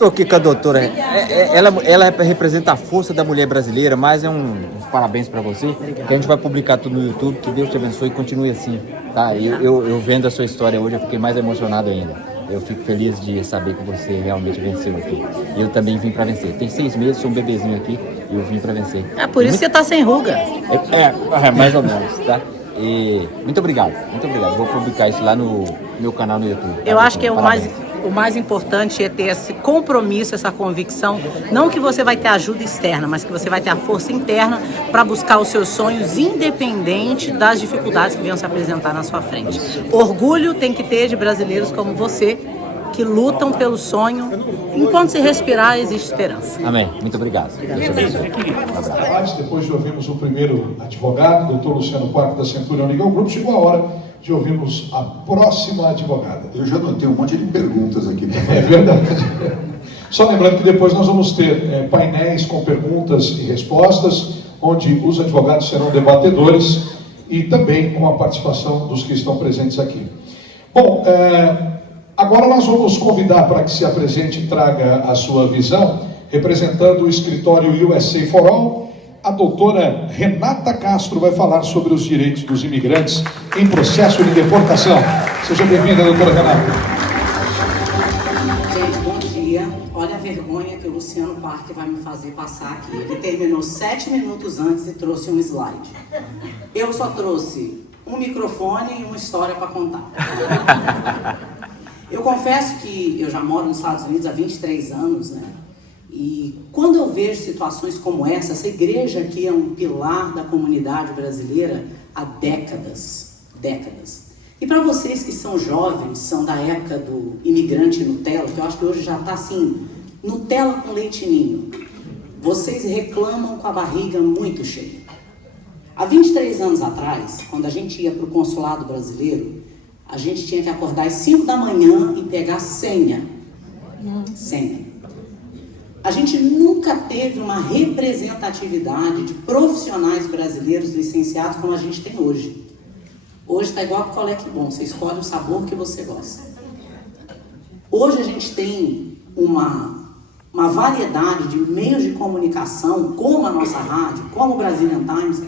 Estou aqui com a doutora. Ela representa a força da mulher brasileira, mas uns parabéns para você. Que a gente vai publicar tudo no YouTube. Que Deus te abençoe e continue assim. Tá? Eu vendo a sua história hoje, eu fiquei mais emocionado ainda. Eu fico feliz de saber que você realmente venceu aqui. Eu também vim para vencer. Tem 6 meses, sou um bebezinho aqui e eu vim para vencer. É por isso que você tá sem ruga. Mais ou menos, tá? E muito obrigado. Vou publicar isso lá no meu canal no YouTube. Eu acho que o mais importante é ter esse compromisso, essa convicção. Não que você vai ter ajuda externa, mas que você vai ter a força interna para buscar os seus sonhos, independente das dificuldades que venham se apresentar na sua frente. Orgulho tem que ter de brasileiros como você, que lutam pelo sonho. Enquanto se respirar, existe esperança. Amém. Muito obrigado. Depois de ouvirmos o primeiro advogado, doutor Luciano Quarto da Centurion Legal Group, chegou a hora de ouvirmos a próxima advogada. Eu já anotei um monte de perguntas aqui. É verdade. Só lembrando que depois nós vamos ter painéis com perguntas e respostas, onde os advogados serão debatedores e também com a participação dos que estão presentes aqui. Bom, agora nós vamos convidar para que se apresente e traga a sua visão, representando o escritório USA for All, a doutora Renata Castro vai falar sobre os direitos dos imigrantes em processo de deportação. Seja bem-vinda, doutora Renata. Gente, bom dia. Olha a vergonha que o Luciano Parque vai me fazer passar aqui. Ele terminou 7 minutos antes e trouxe um slide. Eu só trouxe um microfone e uma história para contar. Eu confesso que eu já moro nos Estados Unidos há 23 anos, né? E quando eu vejo situações como essa igreja aqui é um pilar da comunidade brasileira há décadas. E para vocês que são jovens, são da época do imigrante Nutella, que eu acho que hoje já está assim, Nutella com leite ninho, vocês reclamam com a barriga muito cheia. Há 23 anos atrás, quando a gente ia para o consulado brasileiro, a gente tinha que acordar às 5 da manhã e pegar senha. A gente nunca teve uma representatividade de profissionais brasileiros licenciados como a gente tem hoje. Hoje está igual a picolé que bom, você escolhe o sabor que você gosta. Hoje a gente tem uma variedade de meios de comunicação, como a nossa rádio, como o Brazilian Times,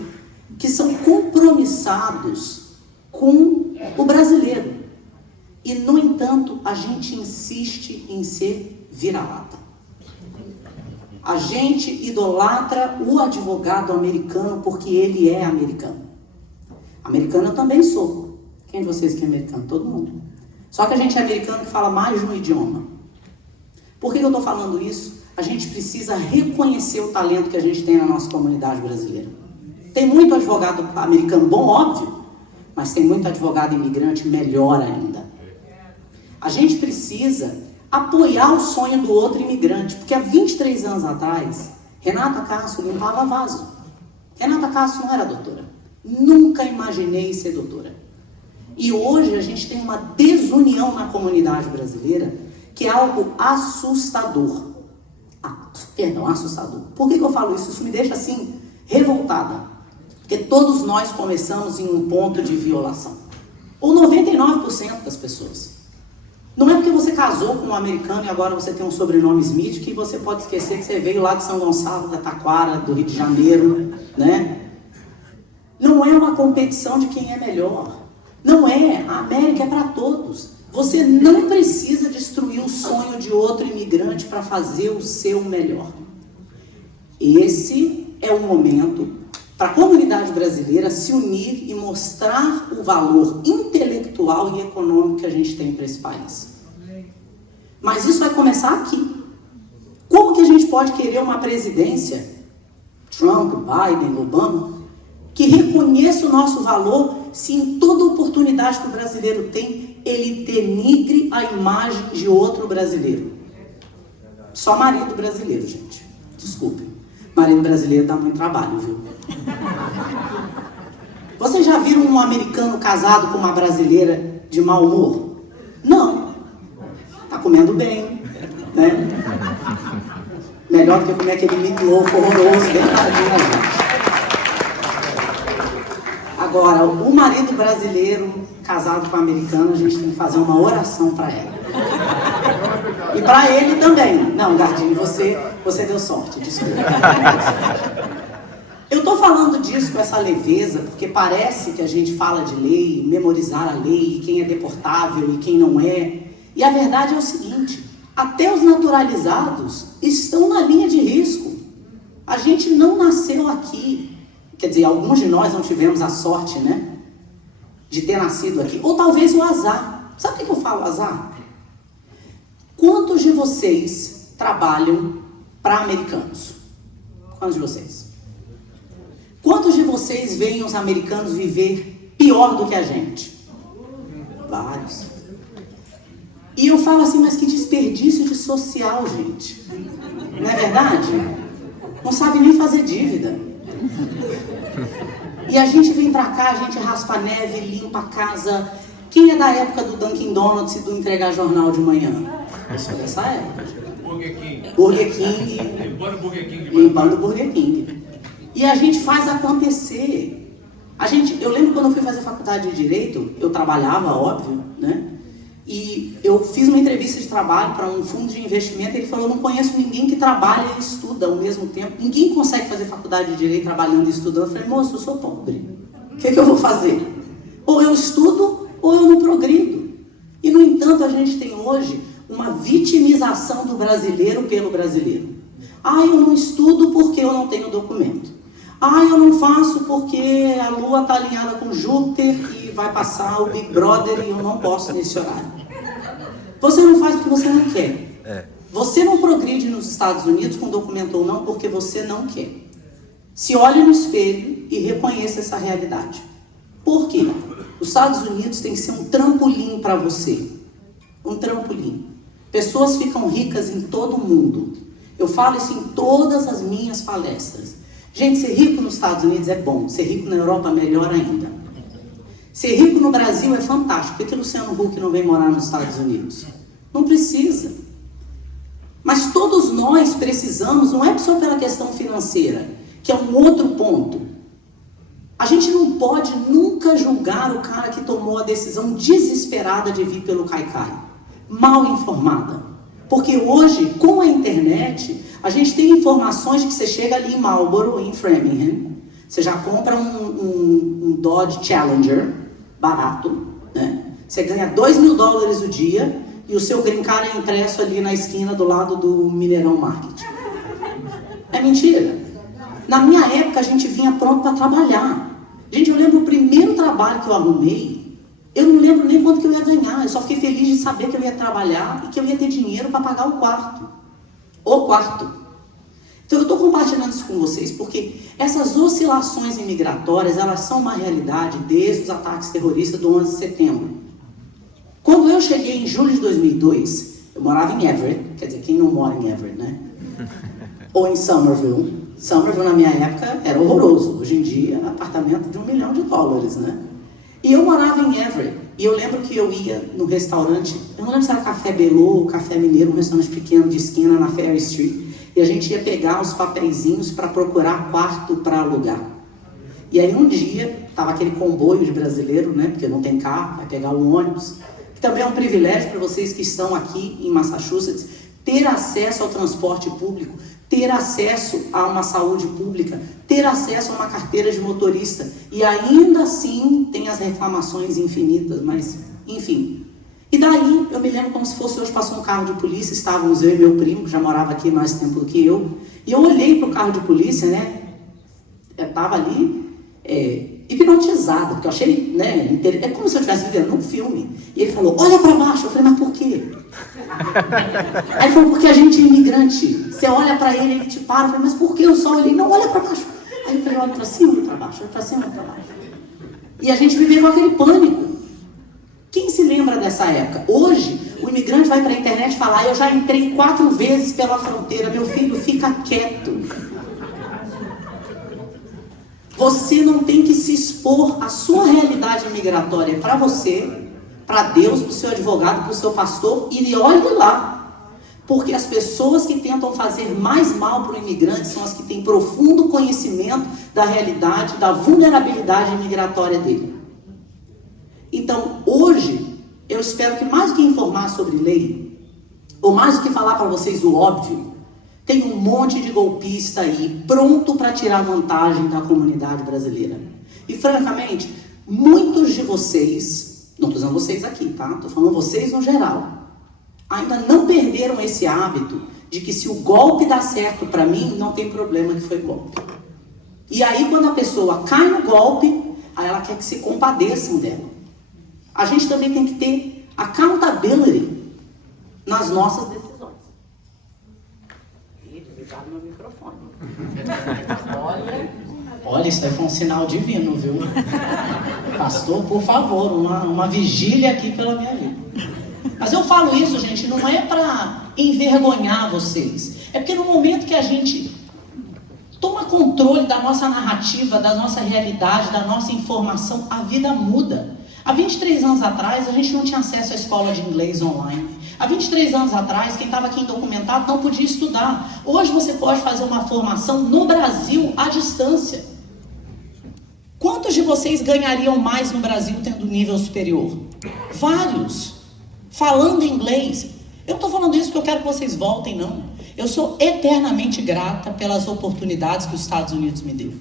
que são compromissados com o brasileiro. E, no entanto, a gente insiste em ser vira-lata. A gente idolatra o advogado americano porque ele é americano. Americano eu também sou. Quem de vocês que é americano? Todo mundo. Só que a gente é americano que fala mais de um idioma. Por que eu estou falando isso? A gente precisa reconhecer o talento que a gente tem na nossa comunidade brasileira. Tem muito advogado americano bom, óbvio, mas tem muito advogado imigrante melhor ainda. A gente precisa apoiar o sonho do outro imigrante, porque há 23 anos atrás, Renata Castro limpava vaso. Renata Castro não era doutora. Nunca imaginei ser doutora. E hoje a gente tem uma desunião na comunidade brasileira que é algo assustador. Assustador. Por que eu falo isso? Isso me deixa assim, revoltada. Porque todos nós começamos em um ponto de violação. Ou 99% das pessoas. Não é porque você casou com um americano e agora você tem um sobrenome Smith que você pode esquecer que você veio lá de São Gonçalo, da Taquara, do Rio de Janeiro, né? Não é uma competição de quem é melhor. Não é. A América é para todos. Você não precisa destruir o sonho de outro imigrante para fazer o seu melhor. Esse é o momento para a comunidade brasileira se unir e mostrar o valor intelectual e econômico que a gente tem para esse país. Mas isso vai começar aqui. Como que a gente pode querer uma presidência, Trump, Biden, Obama, que reconheça o nosso valor se em toda oportunidade que o brasileiro tem, ele denigre a imagem de outro brasileiro? Só marido brasileiro, gente. Desculpem. Marido brasileiro dá muito trabalho, viu? Vocês já viram um americano casado com uma brasileira de mau humor? Não. Tá comendo bem, né? Melhor do que comer aquele meatloaf horroroso dentro da gente. Agora, o marido brasileiro casado com a americana, a gente tem que fazer uma oração para ela. E para ele também. Não, Gardini, você deu sorte, desculpa. Eu estou falando disso com essa leveza, porque parece que a gente fala de lei, memorizar a lei, quem é deportável e quem não é. E a verdade é o seguinte, até os naturalizados estão na linha de risco. A gente não nasceu aqui. Quer dizer, alguns de nós não tivemos a sorte, né? De ter nascido aqui. Ou talvez o azar. Sabe o que eu falo azar? Quantos de vocês trabalham para americanos? Quantos de vocês? Quantos de vocês veem os americanos viver pior do que a gente? Vários. E eu falo assim, mas que desperdício de social, gente. Não é verdade? Não sabe nem fazer dívida. E a gente vem pra cá, a gente raspa a neve, limpa a casa. Quem é da época do Dunkin' Donuts e do entregar jornal de manhã? Eu sou dessa época. Burger King. Limpando o Burger King. E a gente faz acontecer. Eu lembro quando eu fui fazer faculdade de Direito, eu trabalhava, óbvio, né? E eu fiz uma entrevista de trabalho para um fundo de investimento, ele falou, eu não conheço ninguém que trabalha e estuda ao mesmo tempo. Ninguém consegue fazer faculdade de Direito trabalhando e estudando. Eu falei, moço, eu sou pobre. O que eu vou fazer? Ou eu estudo, ou eu não progrido. E, no entanto, a gente tem hoje uma vitimização do brasileiro pelo brasileiro. Ah, eu não estudo porque eu não tenho documento. Ah, eu não faço porque a Lua está alinhada com Júpiter e vai passar o Big Brother e eu não posso nesse horário. Você não faz porque você não quer. Você não progride nos Estados Unidos com documento ou não porque você não quer. Se olhe no espelho e reconheça essa realidade. Por quê? Os Estados Unidos tem que ser um trampolim para você. Um trampolim. Pessoas ficam ricas em todo o mundo. Eu falo isso em todas as minhas palestras. Gente, ser rico nos Estados Unidos é bom. Ser rico na Europa é melhor ainda. Ser rico no Brasil é fantástico. Por que Luciano Huck não vem morar nos Estados Unidos? Não precisa. Mas todos nós precisamos, não é só pela questão financeira, que é um outro ponto. A gente não pode nunca julgar o cara que tomou a decisão desesperada de vir pelo Caicai. Mal informada. Porque hoje, com a internet, a gente tem informações que você chega ali em Marlboro, em Framingham, você já compra um Dodge Challenger, barato, né? Você ganha $2.000 o dia e o seu green card é impresso ali na esquina do lado do Mineirão Market. É mentira. Na minha época, a gente vinha pronto para trabalhar. Gente, eu lembro o primeiro trabalho que eu arrumei, eu não lembro nem quanto que eu ia ganhar, eu só fiquei feliz de saber que eu ia trabalhar e que eu ia ter dinheiro para pagar o quarto. Então eu estou compartilhando isso com vocês, porque essas oscilações imigratórias, elas são uma realidade desde os ataques terroristas do 11 de setembro. Quando eu cheguei em julho de 2002, eu morava em Everett, quer dizer, quem não mora em Everett, né? Ou em Somerville. Somerville na minha época era horroroso, hoje em dia é apartamento de $1 milhão, né? E eu morava em Everett, e eu lembro que eu ia no restaurante, eu não lembro se era Café Belô ou Café Mineiro, um restaurante pequeno de esquina na Ferry Street, e a gente ia pegar os papeizinhos para procurar quarto para alugar. E aí um dia, estava aquele comboio de brasileiro, né, porque não tem carro, vai pegar o ônibus, que também é um privilégio para vocês que estão aqui em Massachusetts, ter acesso ao transporte público, ter acesso a uma saúde pública, ter acesso a uma carteira de motorista. E ainda assim tem as reclamações infinitas, mas enfim. E daí, eu me lembro como se fosse hoje, passou um carro de polícia, estávamos eu e meu primo, que já morava aqui mais tempo do que eu, e eu olhei para o carro de polícia, né, eu estava ali hipnotizada, porque eu achei, né, é como se eu estivesse vivendo um filme. E ele falou, olha para baixo. Eu falei, mas por quê? Aí ele falou, porque a gente é imigrante. Você olha para ele, ele te para. Eu falei, mas por que? Eu só olhei, não, olha para baixo. Aí eu falei, olha para cima, olha para baixo, olha para cima, olha para baixo. E a gente viveu aquele pânico. Quem se lembra dessa época? Hoje, o imigrante vai para a internet falar, eu já entrei 4 vezes pela fronteira, meu filho, fica quieto. Você não tem que se expor à sua realidade migratória para você, para Deus, para o seu advogado, para o seu pastor, e olhe lá. Porque as pessoas que tentam fazer mais mal para o imigrante são as que têm profundo conhecimento da realidade, da vulnerabilidade migratória dele. Então, hoje, eu espero que mais do que informar sobre lei, ou mais do que falar para vocês o óbvio, tem um monte de golpista aí pronto para tirar vantagem da comunidade brasileira. E francamente, muitos de vocês, não estou dizendo vocês aqui, tá? Estou falando vocês no geral, ainda não perderam esse hábito de que se o golpe dá certo para mim, não tem problema que foi golpe. E aí quando a pessoa cai no golpe, aí ela quer que se compadeçam dela. A gente também tem que ter accountability nas nossas decisões. Desligado meu microfone. Olha, isso aí foi um sinal divino, viu? Pastor, por favor, uma vigília aqui pela minha vida. Mas eu falo isso, gente, não é para envergonhar vocês. É porque no momento que a gente toma controle da nossa narrativa, da nossa realidade, da nossa informação, a vida muda. Há 23 anos atrás, a gente não tinha acesso à escola de inglês online. Há 23 anos atrás, quem estava aqui indocumentado não podia estudar. Hoje você pode fazer uma formação no Brasil à distância. Quantos de vocês ganhariam mais no Brasil tendo nível superior? Vários. Falando inglês. Eu não estou falando isso porque eu quero que vocês voltem, não. Eu sou eternamente grata pelas oportunidades que os Estados Unidos me deu.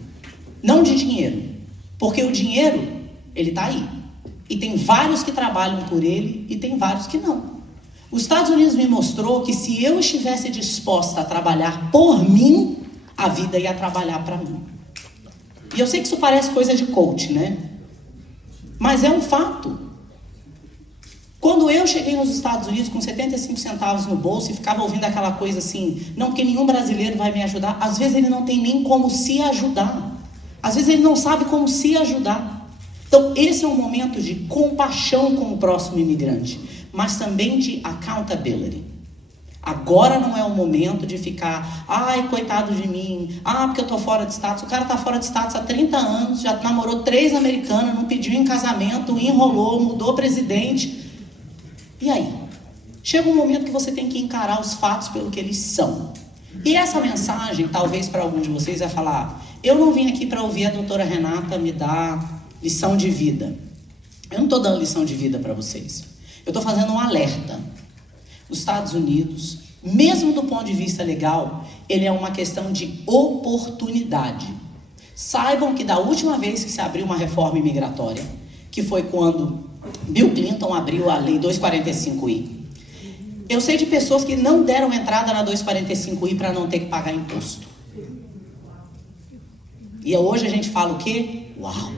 Não de dinheiro. Porque o dinheiro, ele está aí. E tem vários que trabalham por ele e tem vários que não. Os Estados Unidos me mostrou que se eu estivesse disposta a trabalhar por mim, a vida ia trabalhar para mim. E eu sei que isso parece coisa de coach, né? Mas é um fato. Quando eu cheguei nos Estados Unidos com 75 centavos no bolso e ficava ouvindo aquela coisa assim, não, porque nenhum brasileiro vai me ajudar, às vezes ele não tem nem como se ajudar. Às vezes ele não sabe como se ajudar. Então, esse é um momento de compaixão com o próximo imigrante, mas também de accountability. Agora não é o momento de ficar, ai, coitado de mim, porque eu tô fora de status. O cara tá fora de status há 30 anos, já namorou 3 americanas, não pediu em casamento, enrolou, mudou presidente. E aí? Chega um momento que você tem que encarar os fatos pelo que eles são. E essa mensagem, talvez para alguns de vocês, vai falar, eu não vim aqui para ouvir a doutora Renata me dar lição de vida. Eu não estou dando lição de vida para vocês. Eu estou fazendo um alerta. Os Estados Unidos, mesmo do ponto de vista legal, ele é uma questão de oportunidade. Saibam que da última vez que se abriu uma reforma imigratória, que foi quando Bill Clinton abriu a Lei 245I, eu sei de pessoas que não deram entrada na 245I para não ter que pagar imposto. E hoje a gente fala o quê? Uau!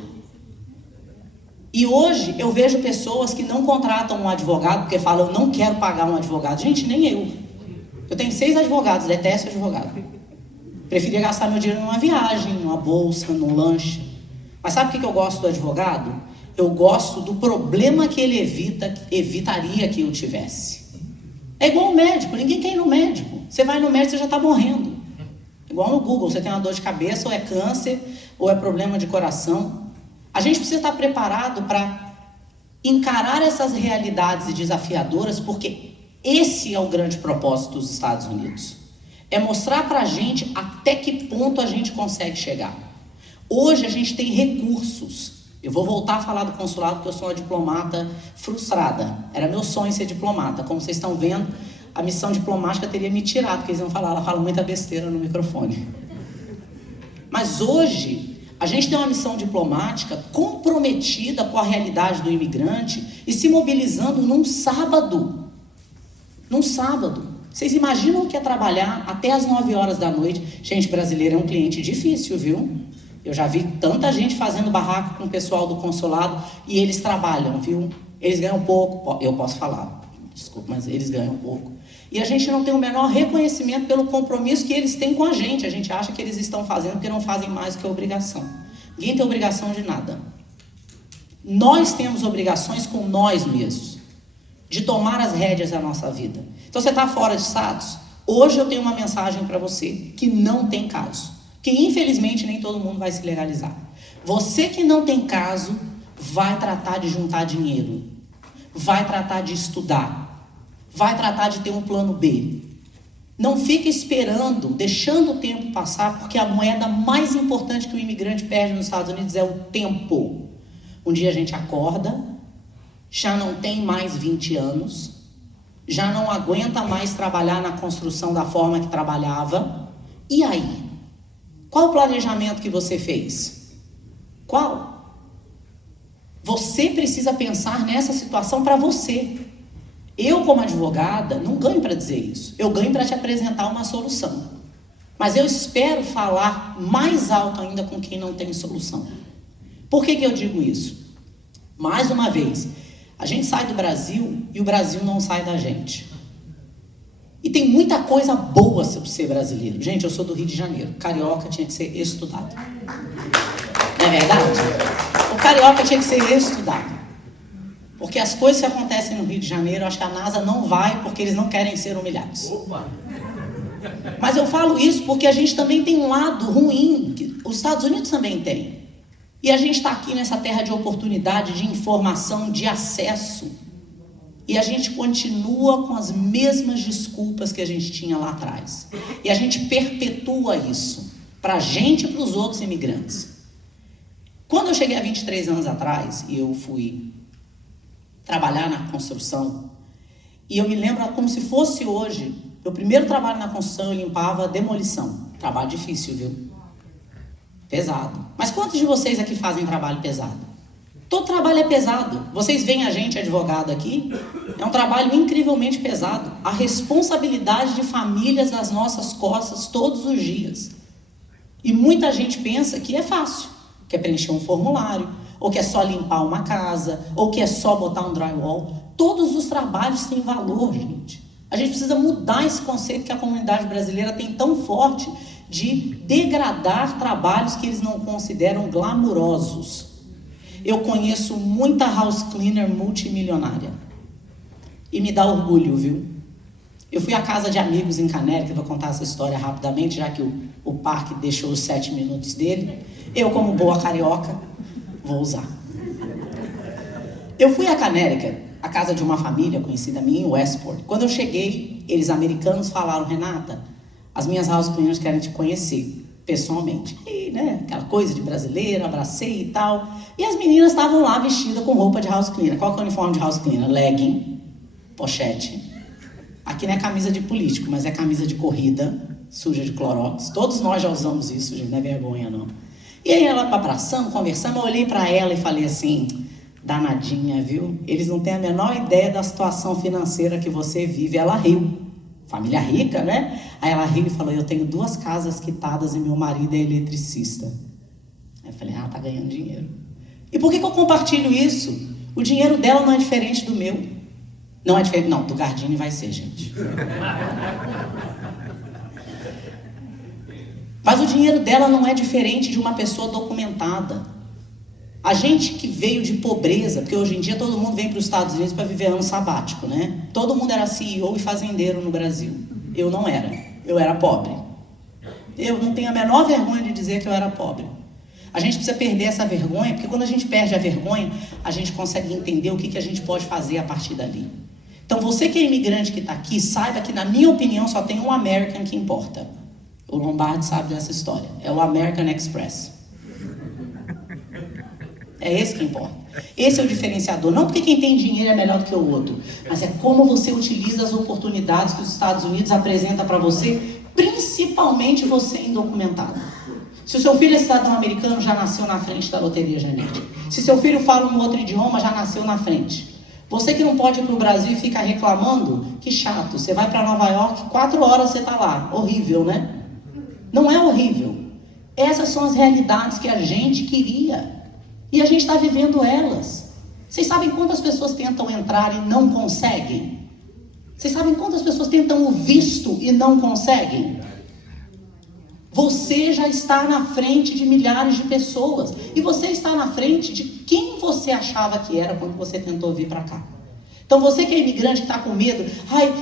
E hoje eu vejo pessoas que não contratam um advogado porque falam, eu não quero pagar um advogado. Gente, nem eu. Eu tenho 6 advogados, detesto advogado. Preferia gastar meu dinheiro numa viagem, numa bolsa, num lanche. Mas sabe o que eu gosto do advogado? Eu gosto do problema que ele evitaria que eu tivesse. É igual o médico, ninguém quer ir no médico. Você vai no médico, você já está morrendo. Igual no Google, você tem uma dor de cabeça, ou é câncer, ou é problema de coração. A gente precisa estar preparado para encarar essas realidades desafiadoras, porque esse é o grande propósito dos Estados Unidos. É mostrar para a gente até que ponto a gente consegue chegar. Hoje a gente tem recursos. Eu vou voltar a falar do consulado porque eu sou uma diplomata frustrada. Era meu sonho ser diplomata. Como vocês estão vendo, a missão diplomática teria me tirado, porque eles iam falar, ela fala muita besteira no microfone. Mas hoje a gente tem uma missão diplomática comprometida com a realidade do imigrante e se mobilizando num sábado. Num sábado. Vocês imaginam o que é trabalhar até as 9 horas da noite? Gente, brasileiro é um cliente difícil, viu? Eu já vi tanta gente fazendo barraco com o pessoal do consulado e eles trabalham, viu? Eles ganham pouco, eu posso falar, desculpa, mas eles ganham pouco. E a gente não tem o menor reconhecimento pelo compromisso que eles têm com a gente. A gente acha que eles estão fazendo porque não fazem mais do que a obrigação. Ninguém tem obrigação de nada. Nós temos obrigações com nós mesmos, de tomar as rédeas da nossa vida. Então você está fora de status? Hoje eu tenho uma mensagem para você que não tem caso. Que infelizmente nem todo mundo vai se legalizar. Você que não tem caso, vai tratar de juntar dinheiro. Vai tratar de estudar. Vai tratar de ter um plano B. Não fique esperando, deixando o tempo passar, porque a moeda mais importante que o imigrante perde nos Estados Unidos é o tempo. Um dia a gente acorda, já não tem mais 20 anos, já não aguenta mais trabalhar na construção da forma que trabalhava. E aí? Qual o planejamento que você fez? Qual? Você precisa pensar nessa situação para você. Eu, como advogada, não ganho para dizer isso. Eu ganho para te apresentar uma solução. Mas eu espero falar mais alto ainda com quem não tem solução. Por que eu digo isso? Mais uma vez, a gente sai do Brasil e o Brasil não sai da gente. E tem muita coisa boa sobre ser brasileiro. Gente, eu sou do Rio de Janeiro. Carioca tinha que ser estudado. Não é verdade? O carioca tinha que ser estudado. Porque as coisas que acontecem no Rio de Janeiro, eu acho que a NASA não vai porque eles não querem ser humilhados. Opa. Mas eu falo isso porque a gente também tem um lado ruim, que os Estados Unidos também têm. E a gente está aqui nessa terra de oportunidade, de informação, de acesso. E a gente continua com as mesmas desculpas que a gente tinha lá atrás. E a gente perpetua isso para a gente e para os outros imigrantes. Quando eu cheguei há 23 anos atrás, e eu fui trabalhar na construção, e eu me lembro como se fosse hoje, meu primeiro trabalho na construção eu limpava demolição. Trabalho difícil, viu? Pesado. Mas quantos de vocês aqui fazem trabalho pesado? Todo trabalho é pesado. Vocês veem a gente, advogado, aqui, é um trabalho incrivelmente pesado. A responsabilidade de famílias nas nossas costas todos os dias. E muita gente pensa que é fácil, que é preencher um formulário, ou que é só limpar uma casa, ou que é só botar um drywall. Todos os trabalhos têm valor, gente. A gente precisa mudar esse conceito que a comunidade brasileira tem tão forte de degradar trabalhos que eles não consideram glamurosos. Eu conheço muita house cleaner multimilionária. E me dá orgulho, viu? Eu fui à casa de amigos em Canérica, vou contar essa história rapidamente, já que o parque deixou os 7 minutos dele. Eu, como boa carioca, vou usar. Eu fui a Canérica, a casa de uma família conhecida minha em Westport. Quando eu cheguei, eles americanos falaram: Renata, as minhas house cleaners querem te conhecer pessoalmente. E, né, aquela coisa de brasileiro, abracei e tal. E as meninas estavam lá vestidas com roupa de house cleaner. Qual que é o uniforme de house cleaner? Legging, pochete. Aqui não é camisa de político, mas é camisa de corrida, suja de Clorox. Todos nós já usamos isso, gente, não é vergonha não. E aí ela abraçando, conversando, eu olhei para ela e falei assim: danadinha, viu? Eles não têm a menor ideia da situação financeira que você vive. Ela riu. Família rica, né? Aí ela riu e falou: eu tenho 2 casas quitadas e meu marido é eletricista. Aí eu falei: tá ganhando dinheiro. E por que eu compartilho isso? O dinheiro dela não é diferente do meu. Não é diferente, não, do Gardini vai ser, gente. Mas o dinheiro dela não é diferente de uma pessoa documentada. A gente que veio de pobreza, porque hoje em dia todo mundo vem para os Estados Unidos para viver ano sabático, né? Todo mundo era CEO e fazendeiro no Brasil. Eu não era. Eu era pobre. Eu não tenho a menor vergonha de dizer que eu era pobre. A gente precisa perder essa vergonha, porque quando a gente perde a vergonha, a gente consegue entender o que a gente pode fazer a partir dali. Então você que é imigrante que está aqui, saiba que, na minha opinião, só tem um American que importa. O Lombardi sabe dessa história. É o American Express. É esse que importa. Esse é o diferenciador. Não porque quem tem dinheiro é melhor do que o outro, mas é como você utiliza as oportunidades que os Estados Unidos apresentam para você, principalmente você indocumentado. Se o seu filho é cidadão americano, já nasceu na frente da loteria genética. Se seu filho fala um outro idioma, já nasceu na frente. Você que não pode ir para o Brasil e fica reclamando, que chato. Você vai para Nova York, 4 horas você está lá. Horrível, né? Não é horrível. Essas são as realidades que a gente queria. E a gente está vivendo elas. Vocês sabem quantas pessoas tentam entrar e não conseguem? Vocês sabem quantas pessoas tentam o visto e não conseguem? Você já está na frente de milhares de pessoas. E você está na frente de quem você achava que era quando você tentou vir para cá. Então você que é imigrante, que está com medo,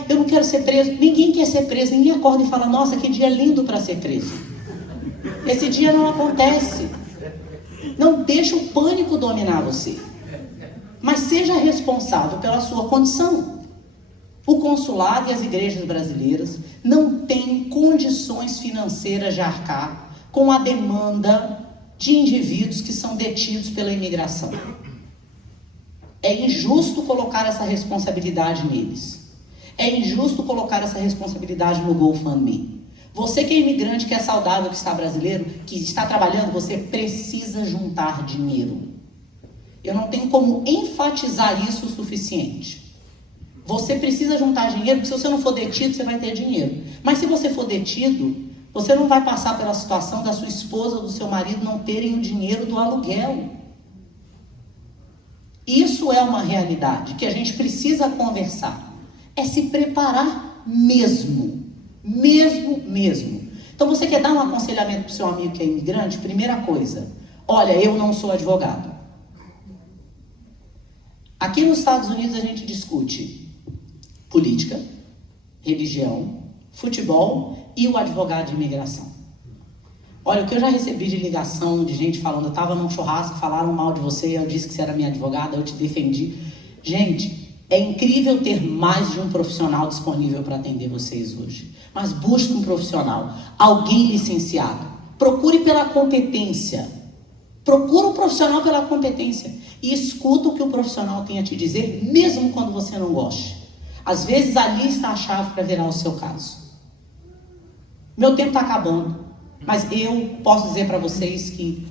eu não quero ser preso. Ninguém quer ser preso, ninguém acorda e fala: nossa, que dia lindo para ser preso. Esse dia não acontece. Não deixe o pânico dominar você. Mas seja responsável pela sua condição. O consulado e as igrejas brasileiras não têm condições financeiras de arcar com a demanda de indivíduos que são detidos pela imigração. É injusto colocar essa responsabilidade neles. É injusto colocar essa responsabilidade no GoFundMe. Você que é imigrante, que é saudável, que está brasileiro, que está trabalhando, você precisa juntar dinheiro. Eu não tenho como enfatizar isso o suficiente. Você precisa juntar dinheiro, porque se você não for detido, você vai ter dinheiro. Mas se você for detido, você não vai passar pela situação da sua esposa ou do seu marido não terem o dinheiro do aluguel. Isso é uma realidade que a gente precisa conversar. É se preparar mesmo. Mesmo. Então você quer dar um aconselhamento para o seu amigo que é imigrante? Primeira coisa, olha, eu não sou advogado. Aqui nos Estados Unidos a gente discute política, religião, futebol e o advogado de imigração. Olha, o que eu já recebi de ligação de gente falando, eu estava num churrasco, falaram mal de você, eu disse que você era minha advogada, eu te defendi. Gente, é incrível ter mais de um profissional disponível para atender vocês hoje. Mas busque um profissional, alguém licenciado. Procure pela competência. Procure um profissional pela competência. E escuta o que o profissional tem a te dizer, mesmo quando você não goste. Às vezes ali está a chave para virar o seu caso. Meu tempo está acabando, mas eu posso dizer para vocês que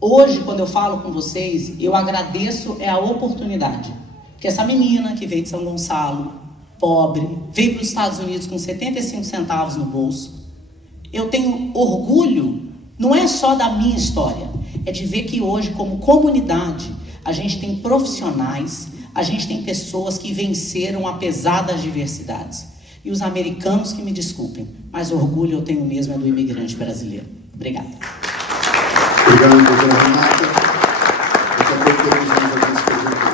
hoje, quando eu falo com vocês, eu agradeço a oportunidade. Porque essa menina que veio de São Gonçalo, pobre, veio para os Estados Unidos com 75 centavos no bolso. Eu tenho orgulho, não é só da minha história, é de ver que hoje, como comunidade, a gente tem profissionais, a gente tem pessoas que venceram apesar das diversidades. E os americanos que me desculpem, mas orgulho eu tenho mesmo é do imigrante brasileiro. Obrigada. Obrigado, doutora Renata. Daqui a pouco teremos mais algumas perguntas.